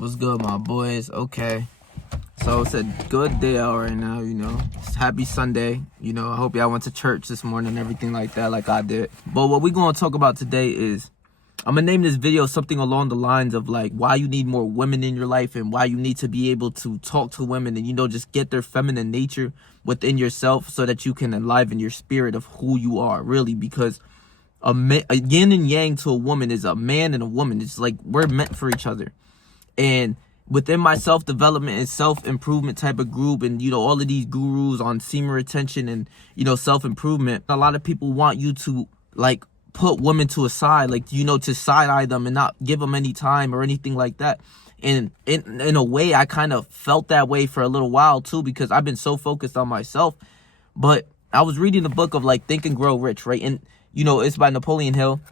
What's good, my boys? Okay. So it's a good day out right now, It's happy Sunday. I hope y'all went to church this morning and everything like that, like I did. But what we're going to talk about today is, I'm going to name this video something along the lines of like why you need more women in your life and why you need to be able to talk to women and, just get their feminine nature within yourself so that you can enliven your spirit of who you are, really, because a yin and yang to a woman is a man and a woman. It's like we're meant for each other. And within my self-development and self-improvement type of group and, all of these gurus on semen retention and, self-improvement, a lot of people want you to, like, put women to a side, like, to side-eye them and not give them any time or anything like that. And in a way, I kind of felt that way for a little while, too, because I've been so focused on myself. But I was reading the book of, like, Think and Grow Rich, right? And, it's by Napoleon Hill.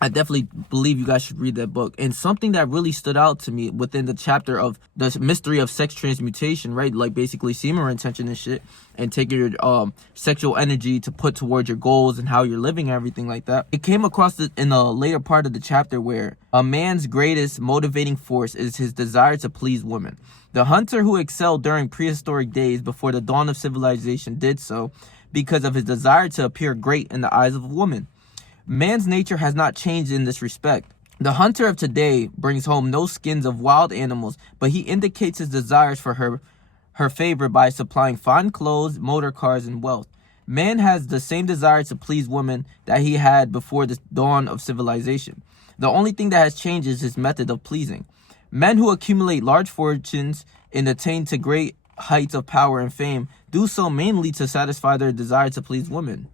I definitely believe you guys should read that book. And something that really stood out to me within the chapter of the mystery of sex transmutation, right? Like basically semen retention and shit, and taking your sexual energy to put towards your goals and how you're living and everything like that. It came across in the later part of the chapter where a man's greatest motivating force is his desire to please women. The hunter who excelled during prehistoric days before the dawn of civilization did so because of his desire to appear great in the eyes of a woman. Man's nature has not changed in this respect. The hunter of today brings home no skins of wild animals, but he indicates his desires for her favor by supplying fine clothes, motor cars, and wealth. Man has the same desire to please women that he had before the dawn of civilization. The only thing that has changed is his method of pleasing. Men who accumulate large fortunes and attain to great heights of power and fame do so mainly to satisfy their desire to please women.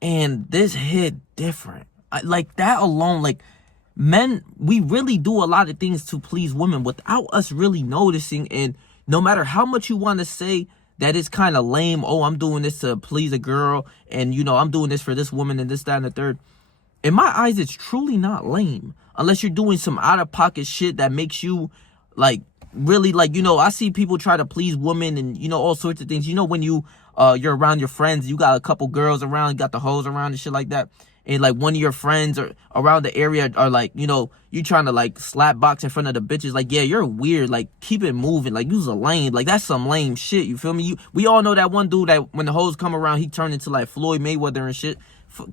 And this hit different. Like that alone, like men, we really do a lot of things to please women without us really noticing. And no matter how much you want to say that it's kind of lame, oh, I'm doing this to please a girl and, I'm doing this for this woman and this, that, and the third. In my eyes, it's truly not lame unless you're doing some out-of-pocket shit that makes you like really like, I see people try to please women and, all sorts of things. When you're around your friends, you got a couple girls around, you got the hoes around and shit like that. And like one of your friends or around the area are like, you trying to like slap box in front of the bitches. Like, yeah, you're weird. Like, keep it moving. Like, you's a lame. Like, that's some lame shit. You feel me? We all know that one dude that when the hoes come around, he turned into like Floyd Mayweather and shit.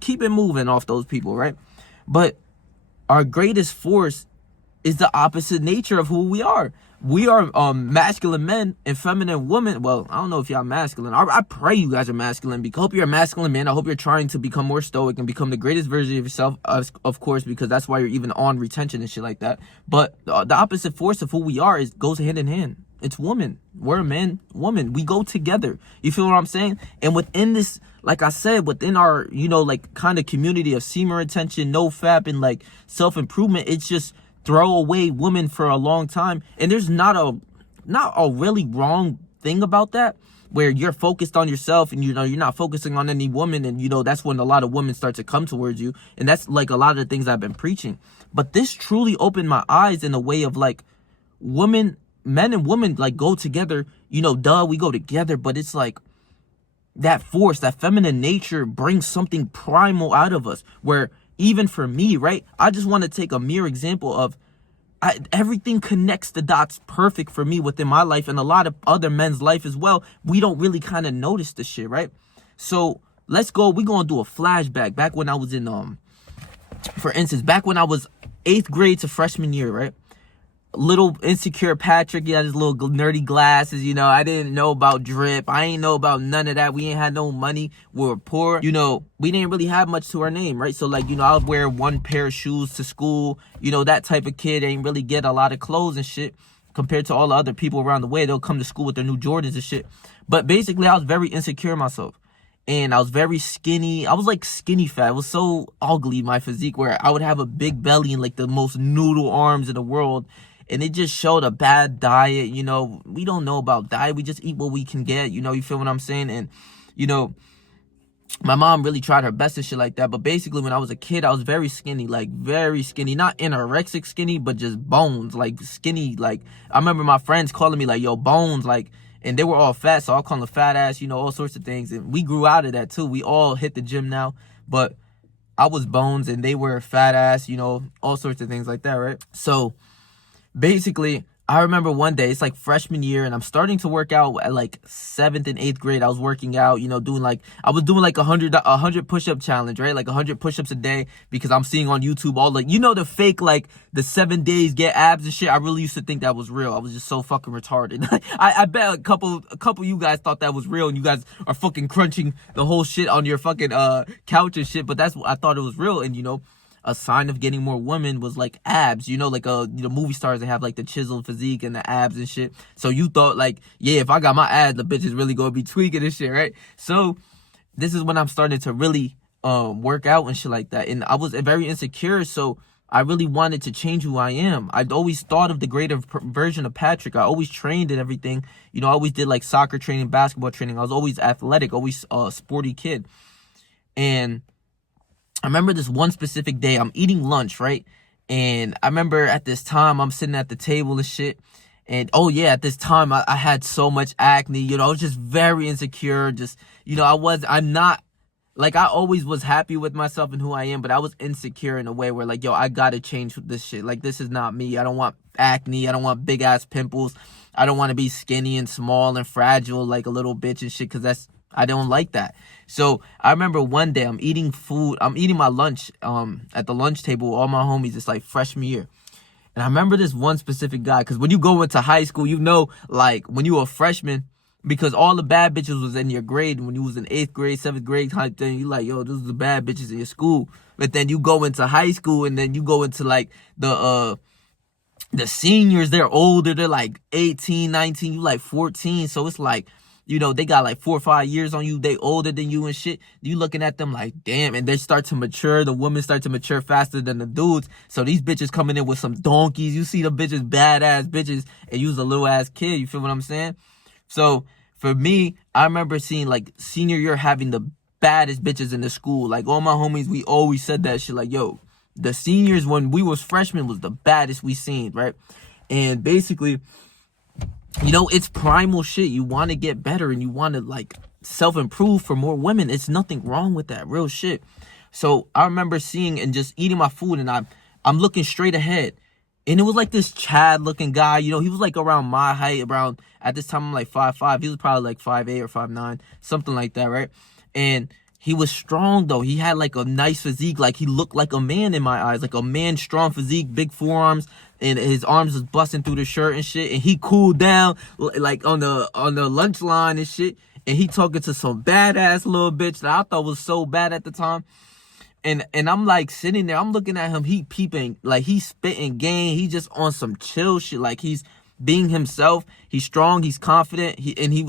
Keep it moving off those people, right? But our greatest force is the opposite nature of who we are. We are masculine men and feminine women. Well, I don't know if y'all masculine. I pray you guys are masculine because I hope you're a masculine man. I hope you're trying to become more stoic and become the greatest version of yourself, of course, because that's why you're even on retention and shit like that. But the opposite force of who we are goes hand in hand. It's woman. We're a man, woman. We go together. You feel what I'm saying? And within this, like I said, within our, like kind of community of semen retention, no fap, and like self-improvement, it's just throw away women for a long time. And there's not a really wrong thing about that, where you're focused on yourself and you're not focusing on any woman, and that's when a lot of women start to come towards you. And that's like a lot of the things I've been preaching. But this truly opened my eyes in a way of like men and women like go together, we go together, but it's like that force, that feminine nature brings something primal out of us, where even for me, right, I just want to take a mere example of everything connects the dots perfect for me within my life and a lot of other men's life as well. We don't really kind of notice this shit, right? So let's go. We're going to do a flashback back when I was in, for instance, back when I was 8th grade to freshman year, right? Little insecure Patrick, he had his little nerdy glasses, I didn't know about drip. I ain't know about none of that. We ain't had no money. We were poor. We didn't really have much to our name, right? So like, I would wear one pair of shoes to school. That type of kid ain't really get a lot of clothes and shit compared to all the other people around the way. They'll come to school with their new Jordans and shit. But basically, I was very insecure in myself. And I was very skinny. I was like skinny fat. It was so ugly, my physique, where I would have a big belly and like the most noodle arms in the world. And it just showed a bad diet. We don't know about diet. We just eat what we can get. You feel what I'm saying? And, my mom really tried her best and shit like that. But basically, when I was a kid, I was very skinny, like very skinny. Not anorexic skinny, but just bones, like skinny. Like, I remember my friends calling me like, yo, bones, like, and they were all fat. So I'll call them fat ass, all sorts of things. And we grew out of that too. We all hit the gym now. But I was bones and they were fat ass, all sorts of things like that, right? So basically, I remember one day, it's like freshman year, and I'm starting to work out at like 7th and 8th grade. I was working out, doing like, I was doing like a hundred push-up challenge, right? Like 100 push-ups a day, because I'm seeing on YouTube all like, the fake, like the 7 days get abs and shit. I really used to think that was real. I was just so fucking retarded. I bet a couple of you guys thought that was real, and you guys are fucking crunching the whole shit on your fucking couch and shit. But that's what I thought it was real. And a sign of getting more women was like abs, like movie stars that have like the chiseled physique and the abs and shit. So you thought like, yeah, if I got my abs, the bitch is really gonna be tweaking and shit, right? So this is when I'm starting to really work out and shit like that. And I was very insecure, so I really wanted to change who I am. I'd always thought of the greater version of Patrick. I always trained and everything. I always did like soccer training, basketball training. I was always athletic, always a sporty kid. And I remember this one specific day, I'm eating lunch, right? And I remember at this time, I'm sitting at the table and shit. And, oh yeah, at this time, I had so much acne, I was just very insecure. Just, I'm not, like, I always was happy with myself and who I am, but I was insecure in a way where, like, yo, I gotta change this shit. Like, this is not me. I don't want acne. I don't want big ass pimples. I don't want to be skinny and small and fragile like a little bitch and shit, because I don't like that. So I remember one day I'm eating my lunch at the lunch table with all my homies. It's like freshman year. And I remember this one specific guy, because when you go into high school, like when you were a freshman, because all the bad bitches was in your grade. When you was in 8th grade, 7th grade type thing, you like, yo, those are the bad bitches in your school. But then you go into high school, and then you go into like the seniors. They're older. They're like 18, 19, you like 14. So it's like, they got like 4 or 5 years on you. They older than you and shit. You looking at them like, damn. And they start to mature. The women start to mature faster than the dudes. So these bitches coming in with some donkeys. You see the bitches, badass bitches, and you's a little ass kid. You feel what I'm saying? So for me, I remember seeing like senior year having the baddest bitches in the school. Like all my homies, we always said that shit. Like, yo, the seniors when we was freshmen was the baddest we seen, right? And basically, it's primal shit. You want to get better, and you want to like self-improve for more women. It's nothing wrong with that, real shit. So I remember seeing and just eating my food, and I'm looking straight ahead, and it was like this Chad looking guy. He was like around my height, around, at this time I'm like 5'5". He was probably like 5'8" or 5'9", something like that, right? And he was strong though. He had like a nice physique. Like he looked like a man in my eyes, like a man, strong physique, big forearms, and his arms was busting through the shirt and shit. And he cooled down like on the lunch line and shit. And he talking to some badass little bitch that I thought was so bad at the time. And I'm like sitting there, I'm looking at him, he peeping, like he's spitting game. He just on some chill shit, like he's being himself. He's strong, he's confident.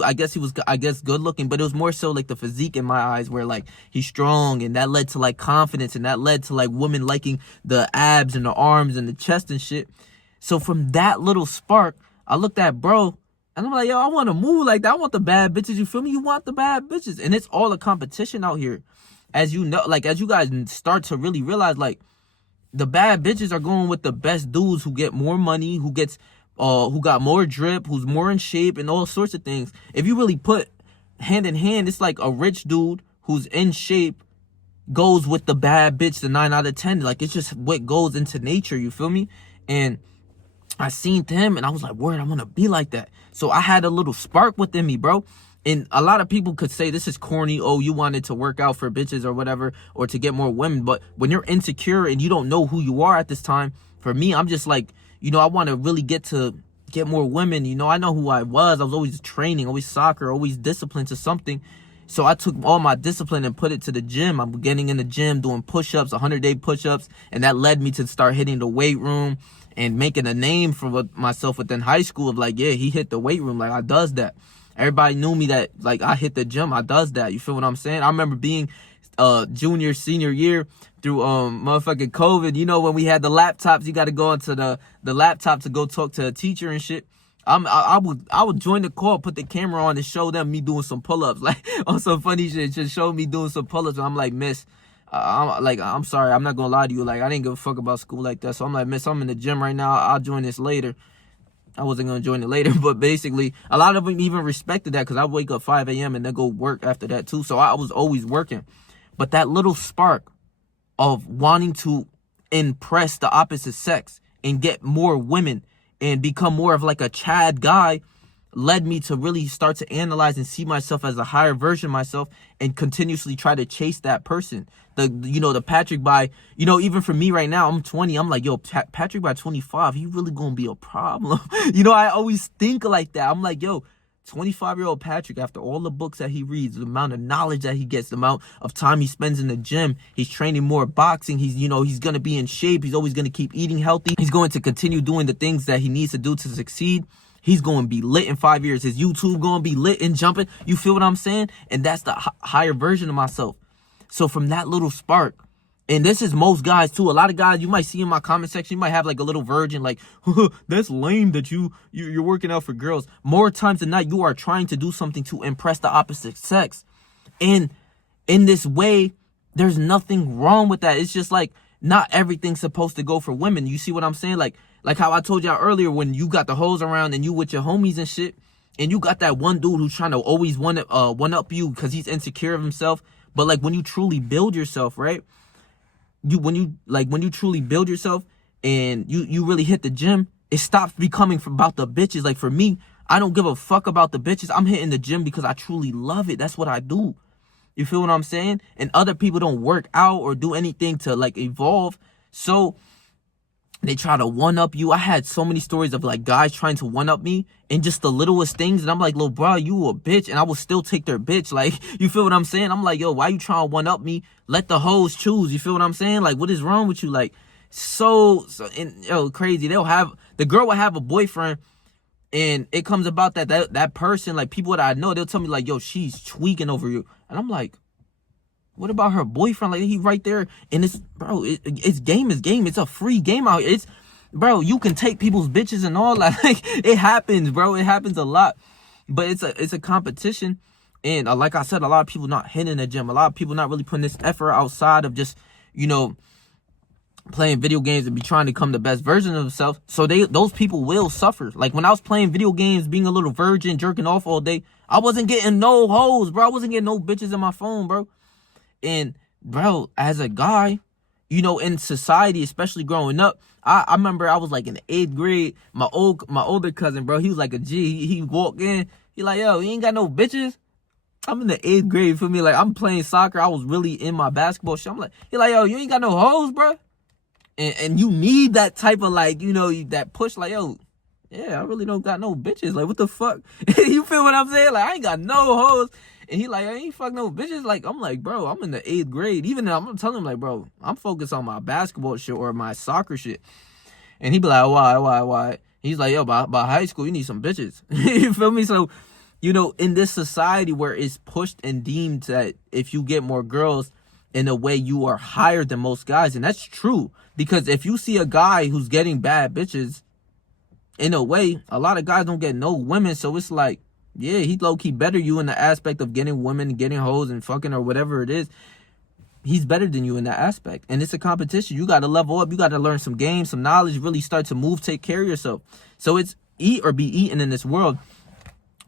I guess he was good looking, but it was more so like the physique in my eyes, where like he's strong, and that led to like confidence, and that led to like women liking the abs and the arms and the chest and shit. So from that little spark, I looked at bro, and I'm like, yo, I want to move like that. I want the bad bitches. You feel me? You want the bad bitches. And it's all a competition out here. As you know, like as you guys start to really realize, like the bad bitches are going with the best dudes who get more money, who got more drip, who's more in shape, and all sorts of things. If you really put hand in hand, it's like a rich dude who's in shape goes with the bad bitch, the 9 out of 10. Like it's just what goes into nature. You feel me? And I seen him, and I was like, word, I want to be like that. So I had a little spark within me, bro. And a lot of people could say this is corny. Oh, you wanted to work out for bitches or whatever, or to get more women. But when you're insecure and you don't know who you are at this time, for me, I'm just like, I want to really get more women. I know who I was. I was always training, always soccer, always disciplined to something. So I took all my discipline and put it to the gym. I'm getting in the gym, doing push-ups, 100-day push-ups. And that led me to start hitting the weight room and making a name for myself within high school of like, yeah, he hit the weight room. Like, I does that. Everybody knew me that, like, I hit the gym. I does that. You feel what I'm saying? I remember being junior, senior year through motherfucking COVID. When we had the laptops, you got to go into the laptop to go talk to a teacher and shit. I would join the call, put the camera on, and show them me doing some pull-ups, like on some funny shit. Just show me doing some pull-ups, and I'm like, miss, I'm sorry, I'm not gonna lie to you, like I didn't give a fuck about school like that. So I'm like, miss, I'm in the gym right now. I'll join this later. I wasn't going to join it later, but basically, a lot of them even respected that, because I wake up 5 a.m. and then go work after that too. So I was always working. But that little spark of wanting to impress the opposite sex and get more women and become more of like a Chad guy led me to really start to analyze and see myself as a higher version of myself and continuously try to chase that person. The Patrick by, even for me right now, I'm 20. I'm like, yo, Patrick by 25, he really gonna be a problem. I always think like that. I'm like, yo, 25-year-old Patrick, after all the books that he reads, the amount of knowledge that he gets, the amount of time he spends in the gym, he's training more boxing, he's going to be in shape, he's always going to keep eating healthy, he's going to continue doing the things that he needs to do to succeed. He's going to be lit in 5 years. His YouTube going to be lit and jumping. You feel what I'm saying? And that's the higher version of myself. So from that little spark, and this is most guys too. A lot of guys you might see in my comment section, you might have like a little virgin, like, that's lame that you're working out for girls. More times than not, you are trying to do something to impress the opposite sex. And in this way, there's nothing wrong with that. It's just like, not everything's supposed to go for women. You see what I'm saying? Like how I told y'all earlier, when you got the hoes around and you with your homies and shit, and you got that one dude who's trying to always one up you because he's insecure of himself. But like when you truly build yourself, right? When you truly build yourself and you really hit the gym, it stops becoming about the bitches. Like for me, I don't give a fuck about the bitches. I'm hitting the gym because I truly love it. That's what I do. You feel what I'm saying? And other people don't work out or do anything to like evolve. So they try to one up you. I had so many stories of like guys trying to one up me in just the littlest things. And I'm like, little bro, you a bitch. And I will still take their bitch. Like, you feel what I'm saying? I'm like, yo, why you trying to one up me? Let the hoes choose. You feel what I'm saying? Like, what is wrong with you? Like, crazy. The girl will have a boyfriend, and it comes about that person, like people that I know, they'll tell me like, yo, she's tweaking over you. And I'm like, what about her boyfriend? Like, he right there. And it's game is game. It's a free game out here. Bro, you can take people's bitches and all that. Like, it happens, bro. It happens a lot. But it's a competition. And like I said, a lot of people not hitting the gym. A lot of people not really putting this effort outside of just, playing video games and be trying to become the best version of themselves. So those people will suffer. Like when I was playing video games, being a little virgin, jerking off all day, I wasn't getting no hoes, bro. I wasn't getting no bitches in my phone, bro. And bro, as a guy, in society, especially growing up, I remember I was like in the 8th grade. My older cousin, bro, he was like a G. He walked in, he like, yo, you ain't got no bitches? I'm in the 8th grade, for me. Like, I'm playing soccer. I was really in my basketball shit. I'm like, he like, yo, you ain't got no hoes, bro? And you need that type of like, that push, like, yo, yeah, I really don't got no bitches. Like, what the fuck? You feel what I'm saying? Like, I ain't got no hoes. And he like, I ain't fuck no bitches. Like, I'm like, bro, I'm in the 8th grade. Even though I'm telling him like, bro, I'm focused on my basketball shit or my soccer shit. And he be like, why? He's like, yo, by high school, you need some bitches. You feel me? So, in this society where it's pushed and deemed that if you get more girls, in a way you are higher than most guys. And that's true. Because if you see a guy who's getting bad bitches, in a way, a lot of guys don't get no women. So it's like, yeah, he low-key better you in the aspect of getting women, getting hoes and fucking or whatever it is. He's better than you in that aspect. And it's a competition. You got to level up. You got to learn some games, some knowledge, really start to move, take care of yourself. So it's eat or be eaten in this world.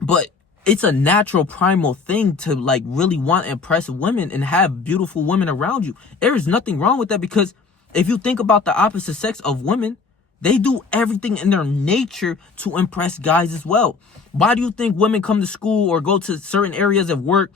But it's a natural primal thing to like really want to impress women and have beautiful women around you. There is nothing wrong with that, because if you think about the opposite sex of women, they do everything in their nature to impress guys as well. Why do you think women come to school or go to certain areas of work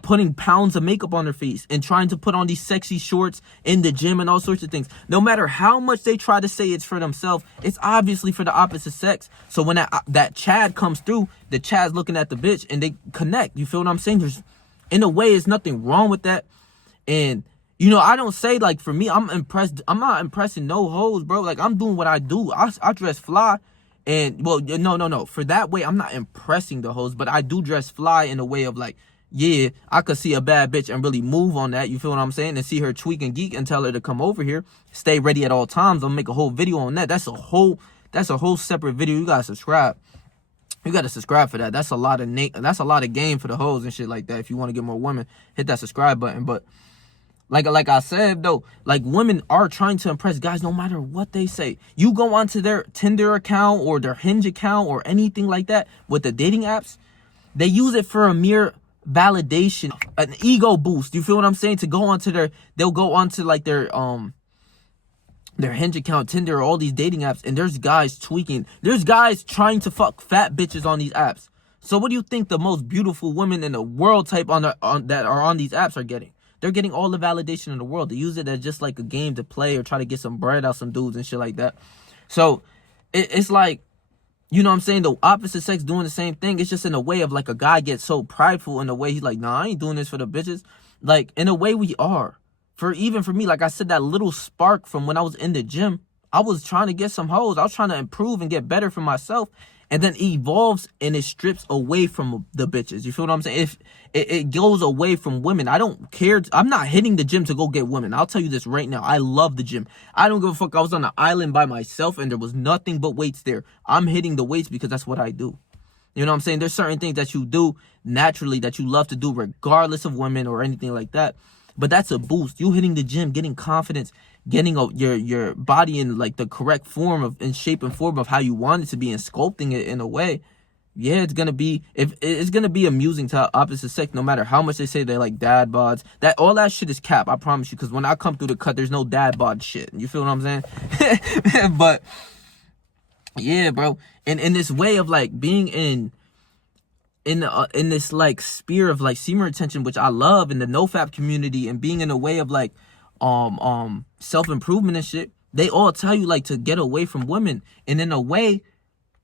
putting pounds of makeup on their face and trying to put on these sexy shorts in the gym and all sorts of things? No matter how much they try to say it's for themselves, it's obviously for the opposite sex. So when that Chad comes through, the Chad's looking at the bitch and they connect. You feel what I'm saying? In a way, there's nothing wrong with that. And I don't say like, for me, I'm impressed. I'm not impressing no hoes, bro. Like, I'm doing what I do. I dress fly. And well, no. For that way, I'm not impressing the hoes, but I do dress fly in a way of like, yeah, I could see a bad bitch and really move on that. You feel what I'm saying? And see her tweak and geek and tell her to come over here. Stay ready at all times. I'll make a whole video on that. That's a whole separate video. You gotta subscribe. You gotta subscribe for that. That's a lot of game for the hoes and shit like that. If you want to get more women, hit that subscribe button. But like I said though, like, women are trying to impress guys no matter what they say. You go onto their Tinder account or their Hinge account or anything like that with the dating apps, they use it for a mere validation, an ego boost. You feel what I'm saying? They'll go onto like their their Hinge account, Tinder, all these dating apps, and there's guys tweaking. There's guys trying to fuck fat bitches on these apps. So what do you think the most beautiful women in the world type that are on these apps are getting? They're getting all the validation in the world. They use it as just like a game to play or try to get some bread out some dudes and shit like that. So it's like, you know what I'm saying? The opposite sex doing the same thing. It's just in a way of like a guy gets so prideful in a way he's like, nah, I ain't doing this for the bitches. Like in a way we are. For me, like I said, that little spark from when I was in the gym, I was trying to get some hoes. I was trying to improve and get better for myself. And then evolves and it strips away from the bitches. You feel what I'm saying? If it goes away from women, I don't care. I'm not hitting the gym to go get women. I'll tell you this right now. I love the gym. I don't give a fuck. I was on an island by myself and there was nothing but weights there. I'm hitting the weights because that's what I do. You know what I'm saying? There's certain things that you do naturally that you love to do regardless of women or anything like that. But that's a boost. You hitting the gym, getting confidence, getting your body in like the correct form of in shape and form of how you want it to be and sculpting it in a way. Yeah, it's gonna be amusing to opposite sex, no matter how much they say they're like dad bods. That all that shit is cap, I promise you, because when I come through the cut, there's no dad bod shit. You feel what I'm saying? But yeah, bro. And in this way of like being in this like sphere of like semen retention, which I love, in the nofap community, and being in a way of like self-improvement and shit, they all tell you like to get away from women. And in a way,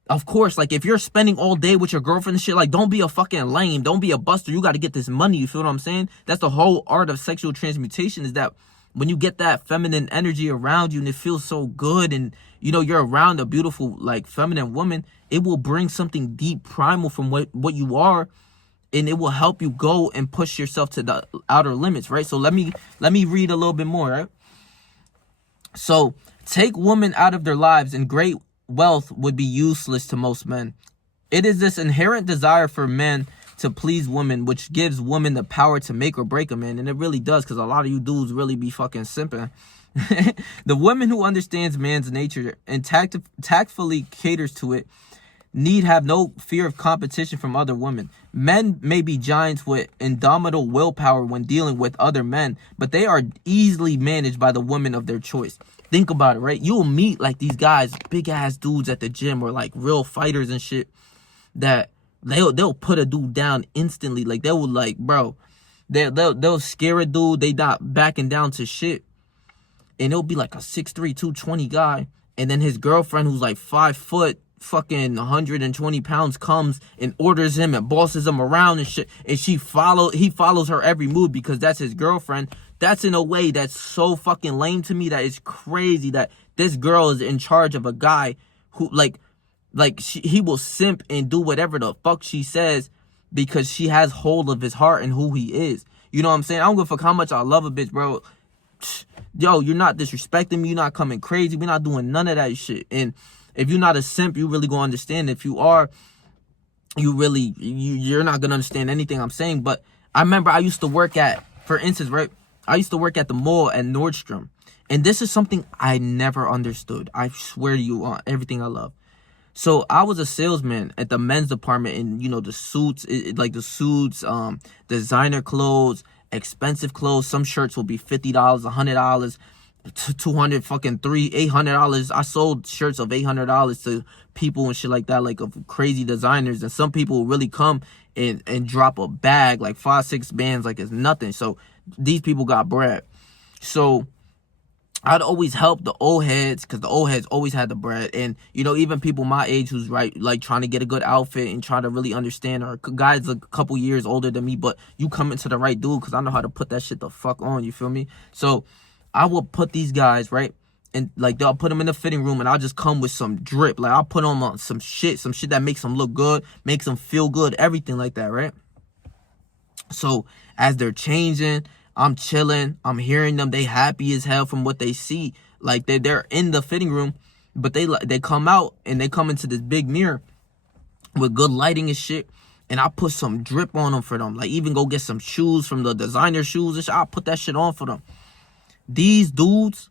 of course, like if you're spending all day with your girlfriend and shit, like don't be a fucking lame, don't be a buster. You got to get this money. You feel what I'm saying? That's the whole art of sexual transmutation, is that when you get that feminine energy around you and it feels so good, and you know you're around a beautiful like feminine woman, it will bring something deep primal from what you are, and it will help you go and push yourself to the outer limits, right? So let me read a little bit more, right? So take women out of their lives and great wealth would be useless to most men. It is this inherent desire for men to please women which gives women the power to make or break a man. And it really does, because a lot of you dudes really be fucking simping. The woman who understands man's nature and tactfully caters to it need have no fear of competition from other women. Men may be giants with indomitable willpower when dealing with other men, but they are easily managed by the women of their choice. Think about it, right? You'll meet like these guys, big ass dudes at the gym, or like real fighters and shit, that they'll put a dude down instantly. Like they will, like, bro, they'll scare a dude. They not backing down to shit. And it'll be like a 6'3", 220 guy, and then his girlfriend, who's like 5 foot, fucking 120 pounds, comes and orders him and bosses him around and shit, and he follows her every move because that's his girlfriend. That's in a way that's so fucking lame to me, that it's crazy that this girl is in charge of a guy who he will simp and do whatever the fuck she says because she has hold of his heart and who he is. You know what I'm saying? I don't give a fuck how much I love a bitch, bro. Yo, you're not disrespecting me. You're not coming crazy. We're not doing none of that shit. And if you're not a simp, you really gonna understand. If you are, you're not gonna understand anything I'm saying. But I remember I used to work at, for instance, right? I used to work at the mall at Nordstrom. And this is something I never understood. I swear to you on everything I love. So I was a salesman at the men's department, and you know, the suits, designer clothes, expensive clothes. Some shirts will be $50, $100, $200, fucking $800. I sold shirts of $800 to people and shit like that, like of crazy designers. And some people will really come and drop a bag, like 5-6 bands, like it's nothing. So these people got bread. So I'd always help the old heads, because the old heads always had the bread. And, you know, even people my age who's right, like trying to get a good outfit and trying to really understand, or guys a couple years older than me, but you come into the right dude, because I know how to put that shit the fuck on, you feel me? So I will put these guys, right? And like they'll put them in the fitting room, and I'll just come with some drip. Like I'll put on some shit that makes them look good, makes them feel good, everything like that, right? So as they're changing, I'm chilling, I'm hearing them, they happy as hell from what they see. Like they're in the fitting room, but they come out and they come into this big mirror with good lighting and shit. And I put some drip on them for them. Like even go get some shoes from the designer shoes and shit. I'll put that shit on for them. These dudes,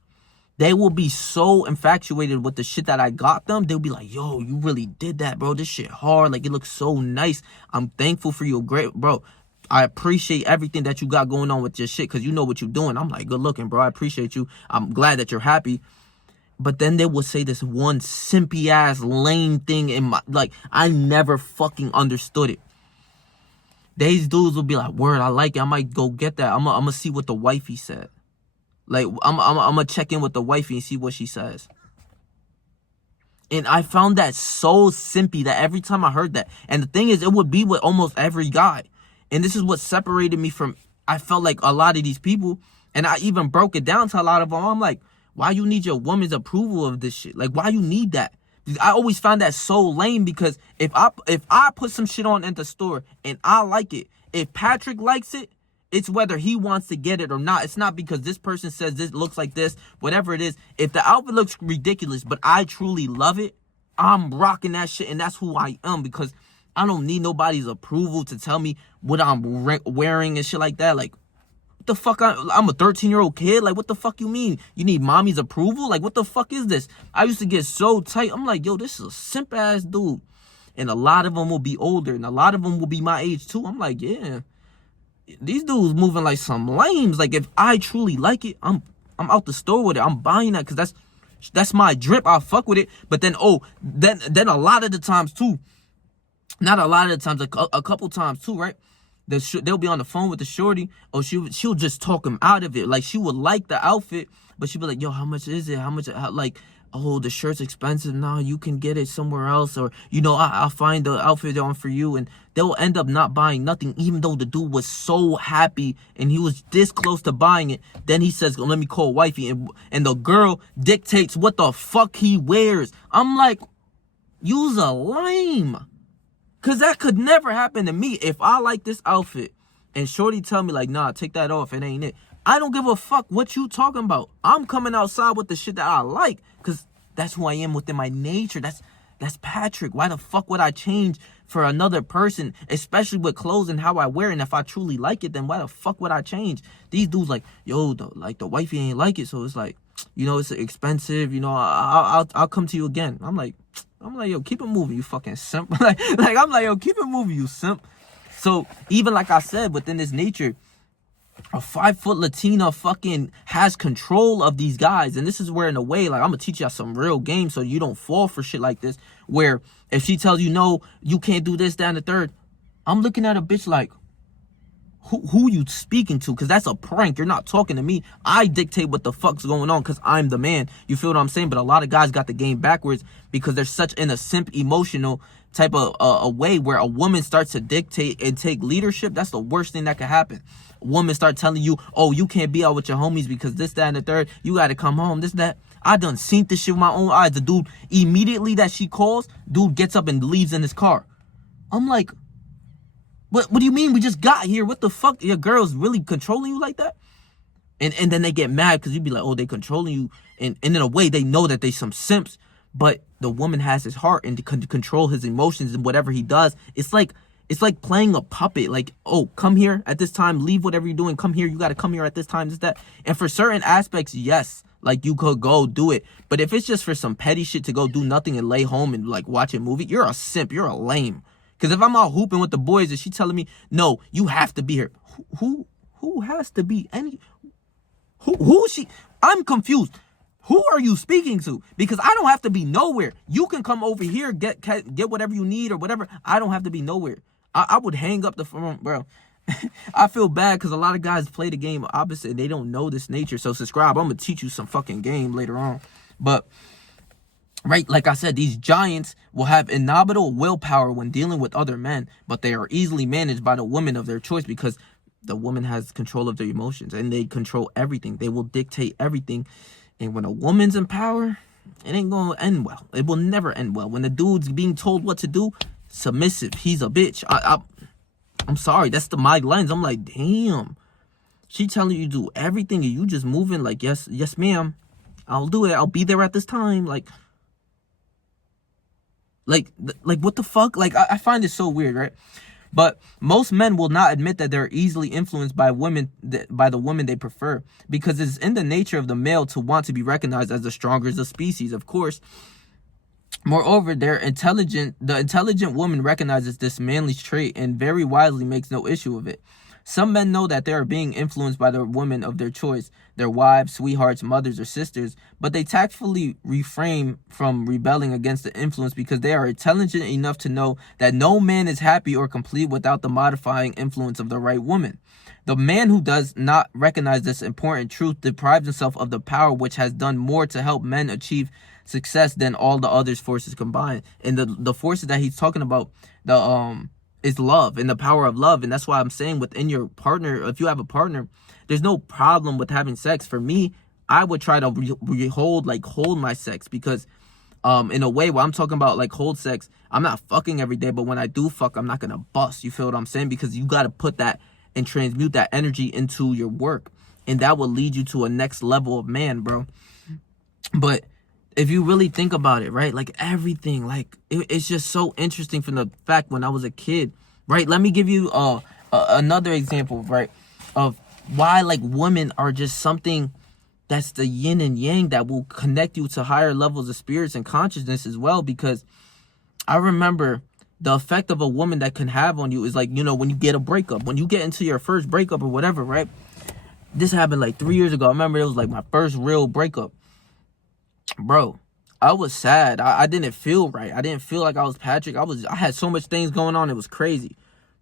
they will be so infatuated with the shit that I got them. They'll be like, yo, you really did that, bro. This shit hard. Like it looks so nice. I'm thankful for you. Great, bro. I appreciate everything that you got going on with your shit, because you know what you're doing. I'm like, good looking, bro. I appreciate you. I'm glad that you're happy. But then they will say this one simpy ass lame thing in my, like, I never fucking understood it. These dudes will be like, word, I like it. I might go get that. I'm gonna see what the wifey said. Like, I'm gonna check in with the wifey and see what she says. And I found that so simpy that every time I heard that, and the thing is, it would be with almost every guy. And this is what separated me from, I felt like a lot of these people, and I even broke it down to a lot of them. I'm like, why you need your woman's approval of this shit? Like, why you need that? I always found that so lame, because if I put some shit on in the store and I like it, if Patrick likes it, it's whether he wants to get it or not. It's not because this person says this looks like this, whatever it is. If the outfit looks ridiculous, but I truly love it, I'm rocking that shit, and that's who I am, because I don't need nobody's approval to tell me what I'm wearing and shit like that. Like, what the fuck? I'm a 13-year-old kid. Like, what the fuck you mean? You need mommy's approval? Like, what the fuck is this? I used to get so tight. I'm like, yo, this is a simp-ass dude. And a lot of them will be older, and a lot of them will be my age, too. I'm like, yeah. These dudes moving like some lames. Like, if I truly like it, I'm out the store with it. I'm buying that because that's my drip. I'll fuck with it. But then, then a lot of the times too, not a lot of the times, a couple times too, right? They'll be on the phone with the shorty, or she'll just talk him out of it. Like, she would like the outfit, but she'll be like, yo, how much is it? Like, oh, the shirt's expensive. Nah, you can get it somewhere else. Or, I'll find the outfit on for you. And they'll end up not buying nothing, even though the dude was so happy and he was this close to buying it. Then he says, let me call wifey. And the girl dictates what the fuck he wears. I'm like, you's a lame. Because that could never happen to me. If I like this outfit and shorty tell me, like, nah, take that off, it ain't it. I don't give a fuck what you talking about. I'm coming outside with the shit that I like, because that's who I am within my nature. That's Patrick. Why the fuck would I change for another person, especially with clothes and how I wear? And if I truly like it, then why the fuck would I change? These dudes like, yo, the wifey ain't like it, so it's like, it's expensive. I'll come to you again. I'm like, yo, keep it moving, you fucking simp. I'm like, yo, keep it moving, you simp. So even like I said, within this nature, a 5-foot Latina fucking has control of these guys. And this is where, in a way, like, I'm gonna teach y'all some real game so you don't fall for shit like this, where if she tells you, no, you can't do this, that, and the third, I'm looking at a bitch like, who you speaking to? Because that's a prank. You're not talking to me. I dictate what the fuck's going on because I'm the man. You feel what I'm saying? But a lot of guys got the game backwards because they're such in a simp emotional type of a way where a woman starts to dictate and take leadership. That's the worst thing that could happen. A woman start telling you, oh, you can't be out with your homies because this, that, and the third. You got to come home, this, that. I done seen this shit with my own eyes. The dude, immediately that she calls, dude gets up and leaves in his car. I'm like, what do you mean? We just got here. What the fuck? Your girl's really controlling you like that? And then they get mad because you be like, oh, they controlling you. And in a way, they know that they some simps. But the woman has his heart and can control his emotions and whatever he does. It's like playing a puppet. Like, oh, come here at this time. Leave whatever you're doing. Come here. You got to come here at this time. This, that. And for certain aspects, yes. Like, you could go do it. But if it's just for some petty shit to go do nothing and lay home and, like, watch a movie, you're a simp. You're a lame. Because if I'm out hooping with the boys and she telling me, no, you have to be here. Who has to be any? Who is she? I'm confused. Who are you speaking to? Because I don't have to be nowhere. You can come over here, get whatever you need or whatever. I don't have to be nowhere. I would hang up the phone, bro. I feel bad because a lot of guys play the game opposite. They don't know this nature. So subscribe. I'm going to teach you some fucking game later on. But right, like I said, these giants will have indomitable willpower when dealing with other men, but they are easily managed by the woman of their choice because the woman has control of their emotions and they control everything. They will dictate everything. And when a woman's in power, it ain't going to end well. It will never end well. When the dude's being told what to do, submissive, he's a bitch. I'm sorry, that's my lens. I'm like, damn. She telling you to do everything and you just moving like, yes, ma'am. I'll do it. I'll be there at this time. Like what the fuck? Like, I find it so weird, right? But most men will not admit that they're easily influenced by the women they prefer, because it's in the nature of the male to want to be recognized as the stronger of the species, of course. Moreover, the intelligent woman recognizes this manly trait and very wisely makes no issue of it. Some men know that they are being influenced by the women of their choice, their wives, sweethearts, mothers, or sisters, but they tactfully refrain from rebelling against the influence because they are intelligent enough to know that no man is happy or complete without the modifying influence of the right woman. The man who does not recognize this important truth deprives himself of the power which has done more to help men achieve success than all the other forces combined. And the forces that he's talking about, is love and the power of love. And that's why I'm saying within your partner, if you have a partner, there's no problem with having sex. For me, I would try to hold my sex, because in a way, when I'm talking about like hold sex, I'm not fucking every day, but when I do fuck, I'm not gonna bust. You feel what I'm saying? Because you got to put that and transmute that energy into your work, and that will lead you to a next level of man, bro. But if you really think about it, right, like everything, like it's just so interesting from the fact when I was a kid, right? Let me give you another example, right, of why like women are just something that's the yin and yang that will connect you to higher levels of spirits and consciousness as well. Because I remember the effect of a woman that can have on you is like, you know, when you get a breakup, when you get into your first breakup or whatever, right? This happened like 3 years ago. I remember it was like my first real breakup. Bro, I was sad. I didn't feel right. I didn't feel like I was Patrick. I had so much things going on. It was crazy.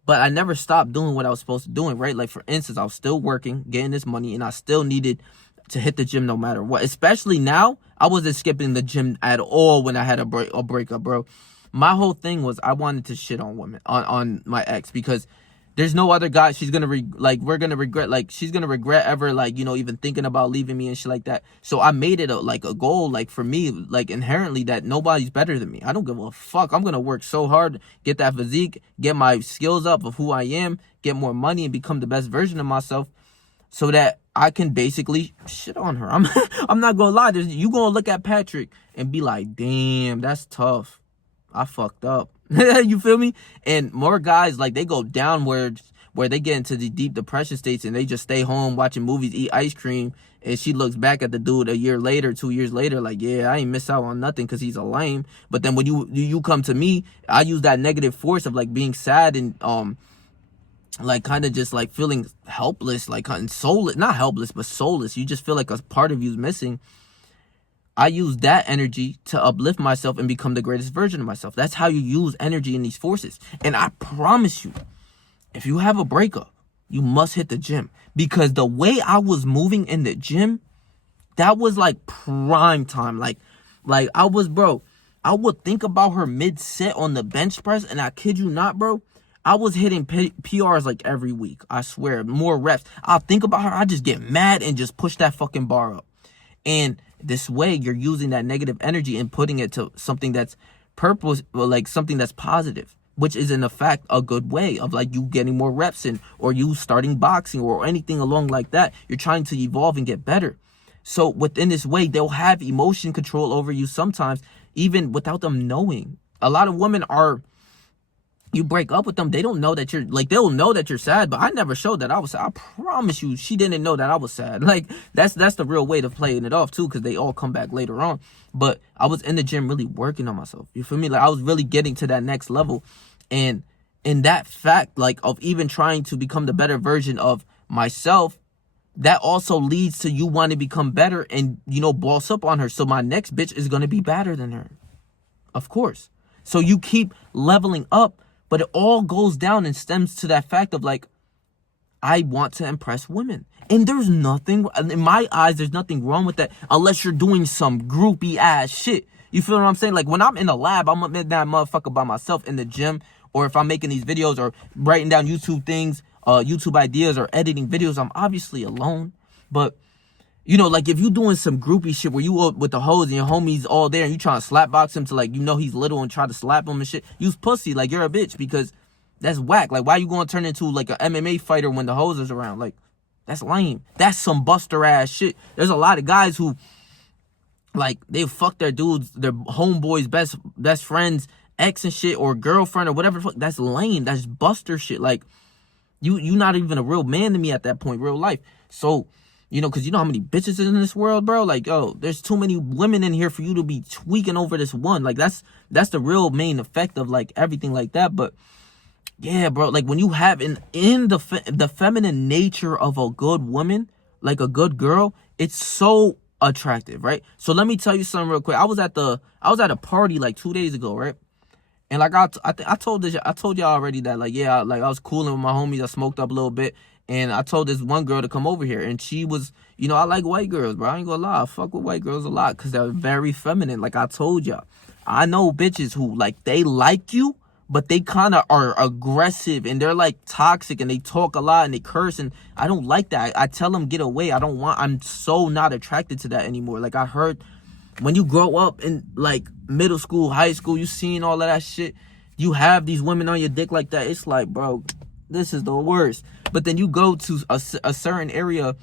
But I never stopped doing what I was supposed to do, right? Like, for instance, I was still working, getting this money, and I still needed to hit the gym no matter what. Especially now, I wasn't skipping the gym at all when I had a breakup, bro. My whole thing was I wanted to shit on women, on my ex, because there's no other guy she's gonna we're gonna regret, like she's gonna regret ever, like, you know, even thinking about leaving me and shit like that. So I made it a goal, like for me, like inherently, that nobody's better than me. I don't give a fuck. I'm gonna work so hard, get that physique, get my skills up of who I am, get more money, and become the best version of myself, so that I can basically shit on her. I'm not gonna lie. You gonna look at Patrick and be like, damn, that's tough. I fucked up. You feel me? And more guys, like, they go downwards where they get into the deep depression states and they just stay home watching movies, eat ice cream, and she looks back at the dude a year later, 2 years later, like, yeah, I ain't miss out on nothing because he's a lame. But then when you come to me, I use that negative force of like being sad and like kind of just like feeling helpless, like kind of soulless, not helpless but soulless. You just feel like a part of you's missing. I use that energy to uplift myself and become the greatest version of myself. That's how you use energy in these forces. And I promise you, if you have a breakup, you must hit the gym. Because the way I was moving in the gym, that was like prime time. Like I was, bro, I would think about her mid-set on the bench press, and I kid you not, bro, I was hitting PRs like every week. I swear, more reps. I'll think about her, I just get mad and just push that fucking bar up. And this way, you're using that negative energy and putting it to something that's purpose, like something that's positive, which is in effect a good way of like you getting more reps in, or you starting boxing or anything along like that. You're trying to evolve and get better. So within this way, they'll have emotion control over you sometimes, even without them knowing. A lot of women are, you break up with them, they don't know that you're like, they'll know that you're sad, but I never showed that I was sad. I promise you, she didn't know that I was sad. Like, that's the real way to playing it off too, because they all come back later on. But I was in the gym really working on myself. You feel me? Like, I was really getting to that next level. And in that fact, like, of even trying to become the better version of myself, that also leads to you wanting to become better and, you know, boss up on her. So my next bitch is going to be better than her. Of course. So you keep leveling up. But it all goes down and stems to that fact of like, I want to impress women. And there's nothing, in my eyes, there's nothing wrong with that unless you're doing some groupie ass shit. You feel what I'm saying? Like, when I'm in the lab, I'm in that motherfucker by myself in the gym. Or if I'm making these videos or writing down YouTube things, YouTube ideas, or editing videos, I'm obviously alone. But, you know, like, if you doing some groupie shit where you with the hoes and your homies all there and you trying to slap box him to, like, you know, he's little and try to slap him and shit, use pussy. Like, you're a bitch, because that's whack. Like, why you going to turn into like an MMA fighter when the hoes is around? Like, that's lame. That's some buster ass shit. There's a lot of guys who, like, they fuck their dudes, their homeboys, best friends, ex and shit, or girlfriend or whatever. That's lame. That's buster shit. Like, you not even a real man to me at that point, real life. So, you know, because you know how many bitches is in this world, bro? Like, yo, there's too many women in here for you to be tweaking over this one. Like, that's the real main effect of, like, everything like that. But Yeah, bro. Like when you have the feminine nature of a good woman, like a good girl, it's so attractive, right? So let me tell you something real quick. I was at a party like 2 days ago, right? And like I told y'all already that like yeah, like I was cooling with my homies. I smoked up a little bit, and I told this one girl to come over here, and she was, I like white girls, bro. I ain't gonna lie, I fuck with white girls a lot because they're very feminine. Like I told y'all, I know bitches who like they like you, but they kind of are aggressive and they're like toxic and they talk a lot and they curse, and I don't like that. I tell them get away. I'm so not attracted to that anymore. Like I heard when you grow up in like middle school, high school, you seen all of that shit. You have these women on your dick like that. It's like, bro, this is the worst. But then you go to a certain area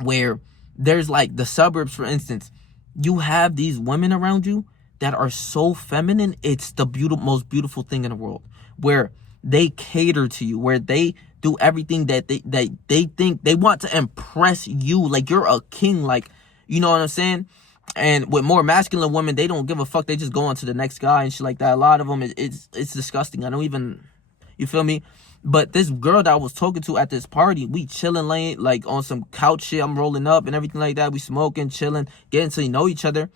where there's like the suburbs, for instance. You have these women around you that are so feminine. It's the most beautiful thing in the world. Where they cater to you, where they do everything that they think they want to impress you. Like you're a king. Like, you know what I'm saying? And with more masculine women, they don't give a fuck. They just go on to the next guy and shit like that. A lot of them, it's disgusting. I don't even, you feel me? But this girl that I was talking to at this party, we chilling late, like on some couch shit. I'm rolling up and everything like that. We smoking, chilling, getting to know each other.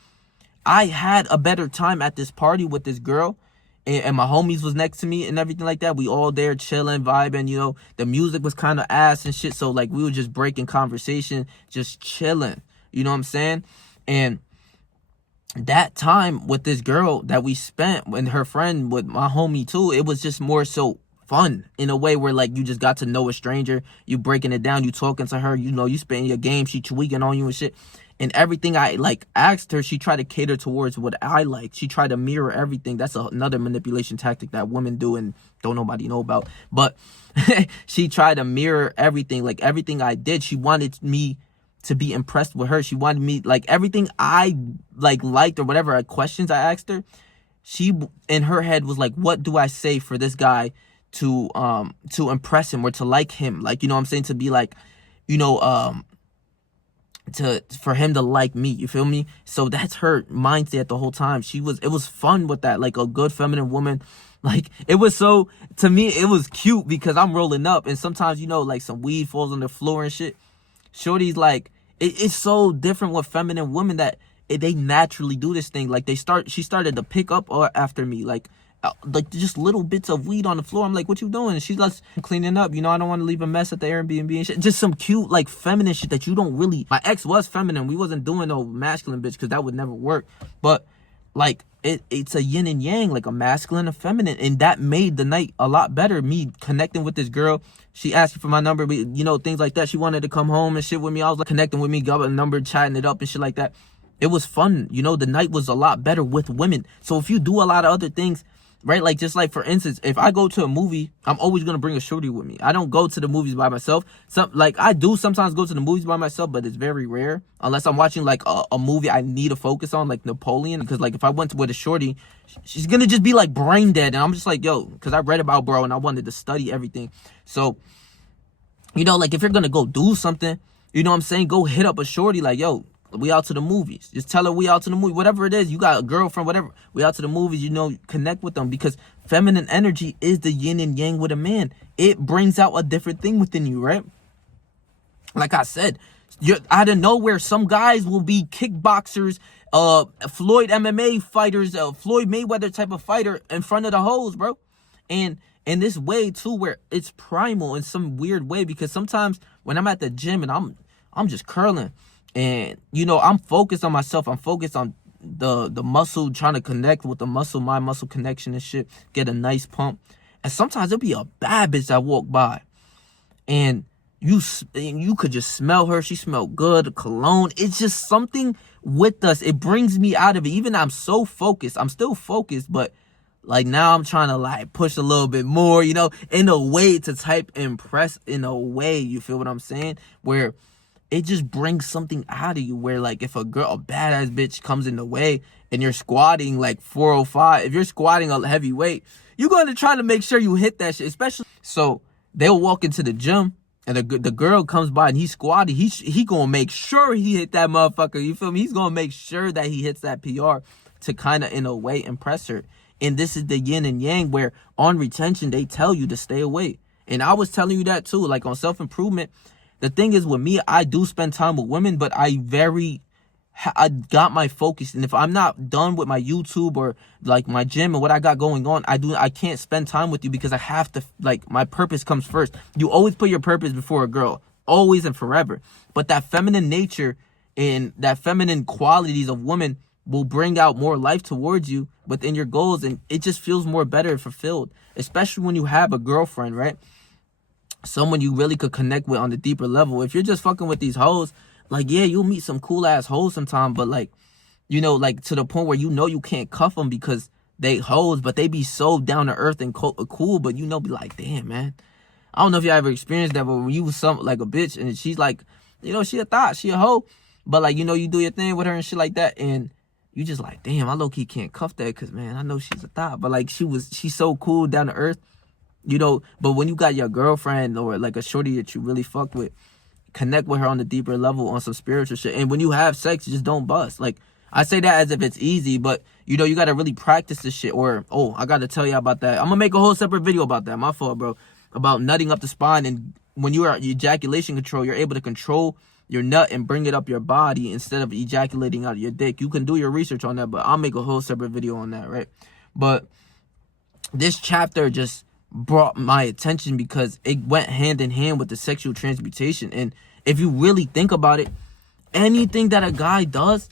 I had a better time at this party with this girl. And my homies was next to me and everything like that. We all there chilling, vibing, the music was kind of ass and shit. So like we were just breaking conversation, just chilling. You know what I'm saying? And that time with this girl that we spent and her friend with my homie too, it was just more so fun in a way where like you just got to know a stranger, you breaking it down, you talking to her, you spitting your game, she tweaking on you and shit. And everything I like asked her, she tried to cater towards what I like. She tried to mirror everything. That's another manipulation tactic that women do and don't nobody know about. But she tried to mirror everything, like everything I did. She wanted me to be impressed with her. She wanted me, like everything I liked or whatever questions I asked her, she in her head was like, what do I say for this guy to impress him or to like him? Like, you know what I'm saying? To be like, for him to like me, you feel me? So that's her mindset the whole time. It was fun with that, like a good feminine woman. Like it was so, to me, it was cute because I'm rolling up and sometimes, like some weed falls on the floor and shit. Shorty's like, it's so different with feminine women that they naturally do this thing. Like she started to pick up after me, like just little bits of weed on the floor. I'm like, what you doing? And she's like, cleaning up. I don't want to leave a mess at the Airbnb and shit. Just some cute, like feminine shit that you don't really. My ex was feminine. We wasn't doing no masculine bitch because that would never work. But like it's a yin and yang, like a masculine and feminine, and that made the night a lot better. Me connecting with this girl, she asked me for my number, things like that. She wanted to come home and shit with me. I was like connecting with me, got a number, chatting it up and shit like that. It was fun. The night was a lot better with women. So if you do a lot of other things, right? Like just like for instance, if I go to a movie, I'm always gonna bring a shorty with me. I don't go to the movies by myself. I do sometimes go to the movies by myself, but it's very rare unless I'm watching like a movie I need to focus on, like Napoleon. Because like if I went with a shorty, she's gonna just be like brain dead, and I'm just like, yo, because I read about bro and I wanted to study everything. So like if you're gonna go do something, you know what I'm saying, go hit up a shorty like, yo, we out to the movies. Just tell her we out to the movie. Whatever it is, you got a girlfriend, whatever. We out to the movies, connect with them. Because feminine energy is the yin and yang with a man. It brings out a different thing within you, right? Like I said, out of nowhere, some guys will be kickboxers, Floyd MMA fighters, Floyd Mayweather type of fighter in front of the hoes, bro. And in this way, too, where it's primal in some weird way. Because sometimes when I'm at the gym and I'm just curling, and I'm focused on myself, I'm focused on the muscle, trying to connect with the muscle, my muscle connection and shit, get a nice pump. And sometimes it'll be a bad bitch that walk by and you could just smell her. She smelled good, cologne. It's just something with us. It brings me out of it. Even I'm so focused, I'm still focused, but like now I'm trying to like push a little bit more, in a way to type impress, in a way, you feel what I'm saying, where it just brings something out of you, where like if a badass bitch comes in the way and you're squatting like 405, if you're squatting a heavy weight, you're going to try to make sure you hit that shit, especially. So they'll walk into the gym and the girl comes by and he's squatting. He going to make sure he hit that motherfucker. You feel me? He's going to make sure that he hits that PR to kind of in a way impress her. And this is the yin and yang, where on retention, they tell you to stay away. And I was telling you that too, like on self-improvement. The thing is with me, I do spend time with women, but I got my focus. And if I'm not done with my YouTube or like my gym and what I got going on, I can't spend time with you because I have to, like, my purpose comes first. You always put your purpose before a girl, always and forever. But that feminine nature and that feminine qualities of women will bring out more life towards you within your goals, and it just feels more better and fulfilled, especially when you have a girlfriend, right? Someone you really could connect with on the deeper level. If you're just fucking with these hoes, like, yeah, you'll meet some cool ass hoes sometime, but like, you know, like to the point where you know you can't cuff them because they hoes, but they be so down to earth and cool, but you know, be like, damn, man. I don't know if you ever experienced that, but when you was some like a bitch and she's like, you know, she a thought, she a hoe, but like, you know, you do your thing with her and shit like that, and you just like, damn, I low-key can't cuff that because, man, I know she's a thought, but like she's so cool, down to earth, you know. But when you got your girlfriend or like a shorty that you really fuck with, connect with her on the deeper level on some spiritual shit. And when you have sex, you just don't bust. Like, I say that as if it's easy, but you know, you got to really practice this shit. Or, oh, I got to tell you about that. I'm going to make a whole separate video about that. My fault, bro. About nutting up the spine. And when you are ejaculation control, you're able to control your nut and bring it up your body instead of ejaculating out of your dick. You can do your research on that, but I'll make a whole separate video on that, right? But this chapter just brought my attention because it went hand in hand with the sexual transmutation. And if you really think about it, anything that a guy does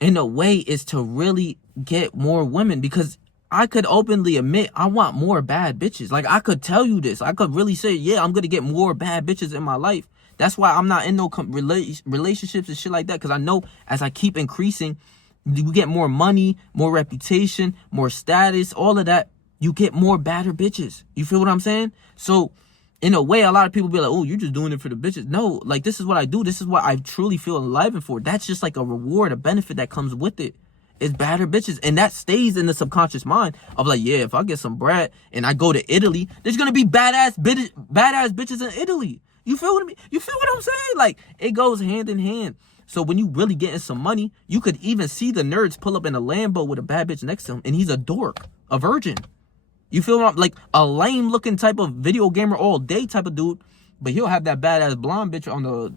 in a way is to really get more women, because I could openly admit I want more bad bitches. Like, I could tell you this. I could really say, yeah, I'm going to get more bad bitches in my life. That's why I'm not in no relationships and shit like that, because I know as I keep increasing, you get more money, more reputation, more status, all of that. You get more badder bitches. You feel what I'm saying? So, in a way, a lot of people be like, oh, you're just doing it for the bitches. No, like, this is what I do. This is what I truly feel enlivened for. That's just like a reward, a benefit that comes with it. It's badder bitches. And that stays in the subconscious mind of like, yeah, if I get some bread and I go to Italy, there's going to be badass bitches in Italy. You feel what I mean? You feel what I'm saying? Like, it goes hand in hand. So when you really getting some money, you could even see the nerds pull up in a Lambo with a bad bitch next to him, and he's a dork, a virgin. You feel what I'm, like a lame looking type of video gamer all day type of dude, but he'll have that badass blonde bitch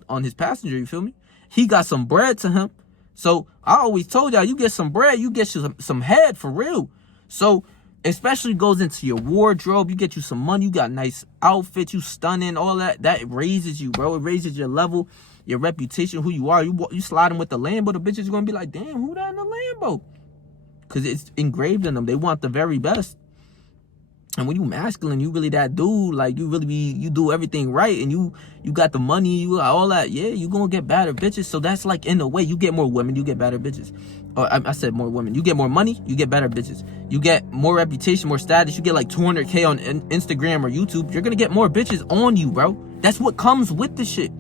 on his passenger. You feel me? He got some bread to him. So I always told y'all, you get some bread, you get you some head for real. So especially goes into your wardrobe. You get you some money, you got nice outfits, you stunning, all that. That raises you, bro. It raises your level, your reputation, who you are. You sliding with the Lambo, the bitches are gonna be like, damn, who that in the Lambo? Because it's engraved in them. They want the very best. And when you masculine, you really that dude, like, you do everything right, and you got the money, you got all that, yeah, you gonna get better bitches. So that's like, in a way, you get more women, you get better bitches. Or I said more women. You get more money, you get better bitches. You get more reputation, more status, you get like 200K on Instagram or YouTube, you're gonna get more bitches on you, bro. That's what comes with the shit.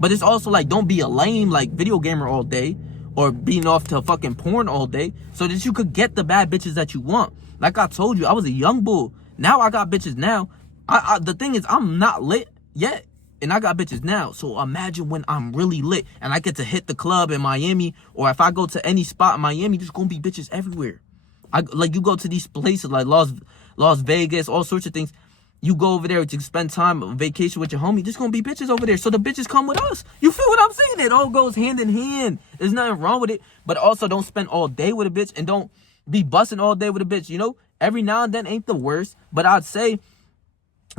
But it's also like, don't be a lame, like, video gamer all day, or being off to fucking porn all day, so that you could get the bad bitches that you want. Like I told you, I was a young bull. Now I got bitches now. The thing is, I'm not lit yet, and I got bitches now. So imagine when I'm really lit and I get to hit the club in Miami, or if I go to any spot in Miami, there's gonna be bitches everywhere. Like, you go to these places like Las Vegas, all sorts of things. You go over there to spend time on vacation with your homie, there's gonna be bitches over there. So the bitches come with us. You feel what I'm saying? It all goes hand in hand. There's nothing wrong with it. But also, don't spend all day with a bitch, and don't be busting all day with a bitch, you know? Every now and then ain't the worst, but I'd say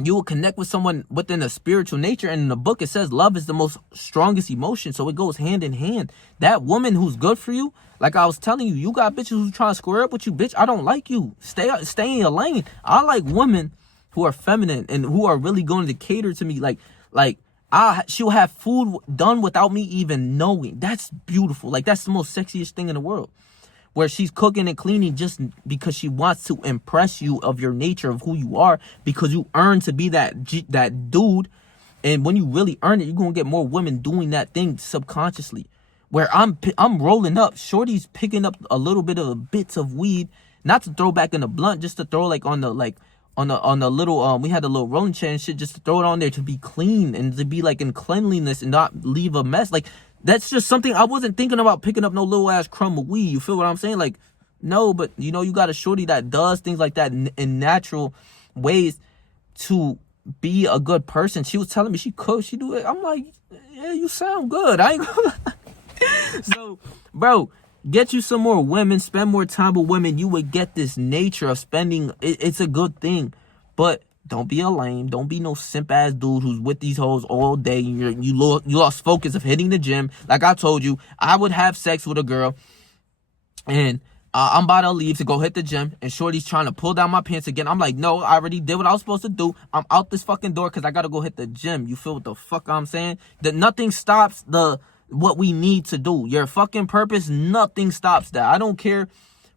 you will connect with someone within a spiritual nature. And in the book, it says love is the most strongest emotion. So it goes hand in hand. That woman who's good for you, like I was telling you, you got bitches who trying to square up with you, bitch. I don't like you. Stay in your lane. I like women who are feminine and who are really going to cater to me. She'll have food done without me even knowing. That's beautiful. Like, that's the most sexiest thing in the world. Where she's cooking and cleaning just because she wants to impress you of your nature, of who you are, because you earn to be that dude. And when you really earn it, you're going to get more women doing that thing subconsciously. Where I'm rolling up, shorty's picking up a little bit of bits of weed, not to throw back in the blunt, just to throw on the little, we had a little rolling chair and shit, just to throw it on there to be clean and to be like in cleanliness and not leave a mess. Like, that's just something I wasn't thinking about, picking up no little ass crumb of weed. You feel what I'm saying? Like, No, but you know, you got a shorty that does things like that in natural ways to be a good person. She was telling me she cooks, she do it. I'm like, yeah, you sound good. I ain't gonna So, bro, get you some more women, spend more time with women. You would get this nature of spending. It's a good thing, but don't be a lame. Don't be no simp ass dude who's with these hoes all day. You lost focus of hitting the gym. Like I told you, I would have sex with a girl, and I'm about to leave to go hit the gym, and shorty's trying to pull down my pants again. I'm like, no, I already did what I was supposed to do. I'm out this fucking door because I gotta go hit the gym. You feel what the fuck I'm saying? That nothing stops what we need to do. Your fucking purpose, nothing stops that. I don't care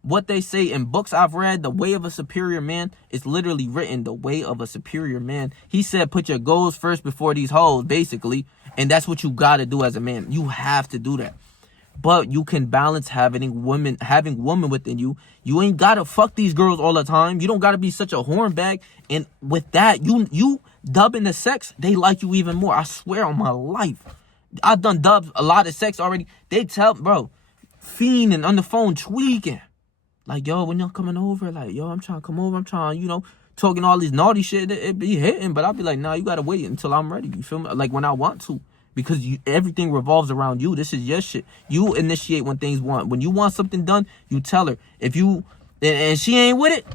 what they say in books I've read. The way of a superior man is literally written. The way of a superior man. He said, put your goals first before these hoes, basically. And that's what you gotta do as a man. You have to do that. But you can balance having women within you. You ain't gotta fuck these girls all the time. You don't gotta be such a hornbag. And with that, you dubbing the sex, they like you even more. I swear on my life. I've done dubs a lot of sex already. They tell, bro, fiending on the phone, tweaking. Like, yo, when y'all coming over? Like, yo, I'm trying to come over. I'm trying, talking all these naughty shit. It be hitting, but I'll be like, nah, you gotta wait until I'm ready. You feel me? Like, when I want to. Because everything revolves around you. This is your shit. You initiate when things want. When you want something done, you tell her. If you, and she ain't with it,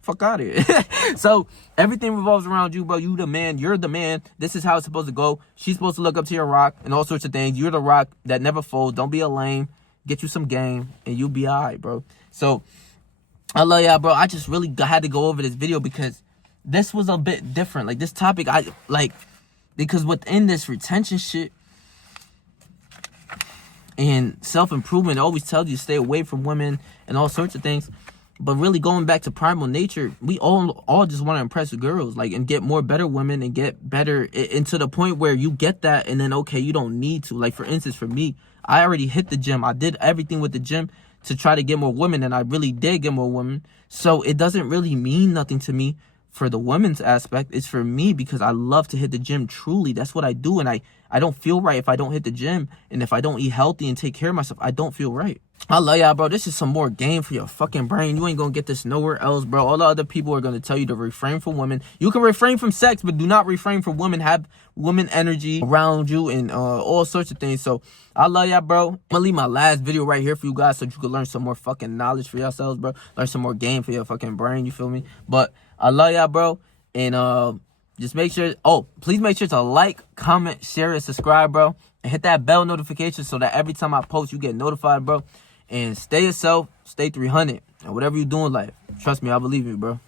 fuck out of here. So everything revolves around you, bro. You the man. You're the man. This is how it's supposed to go. She's supposed to look up to your rock and all sorts of things. You're the rock that never folds. Don't be a lame. Get you some game and you'll be all right, bro. So I love y'all, bro. I just really had to go over this video because this was a bit different. Like, this topic, because within this retention shit and self-improvement, it always tells you to stay away from women and all sorts of things. But really going back to primal nature, we all just want to impress the girls, like, and get more better women and get better, and to the point where you get that and then, okay, you don't need to. Like, for instance, for me, I already hit the gym. I did everything with the gym to try to get more women, and I really did get more women. So it doesn't really mean nothing to me for the women's aspect. It's for me because I love to hit the gym. Truly, that's what I do. And I don't feel right if I don't hit the gym. And if I don't eat healthy and take care of myself, I don't feel right. I love y'all, bro. This is some more game for your fucking brain. You ain't gonna get this nowhere else, bro. All the other people are gonna tell you to refrain from women. You can refrain from sex, but do not refrain from women. Have women energy around you and all sorts of things. So I love y'all, bro. I'm gonna leave my last video right here for you guys so you can learn some more fucking knowledge for yourselves, bro. Learn some more game for your fucking brain. You feel me? But I love y'all, bro. And just make sure, please make sure to like, comment, share, and subscribe, bro. And hit that bell notification so that every time I post, you get notified, bro. And stay yourself, stay 300. And whatever you do in life, trust me, I believe you, bro.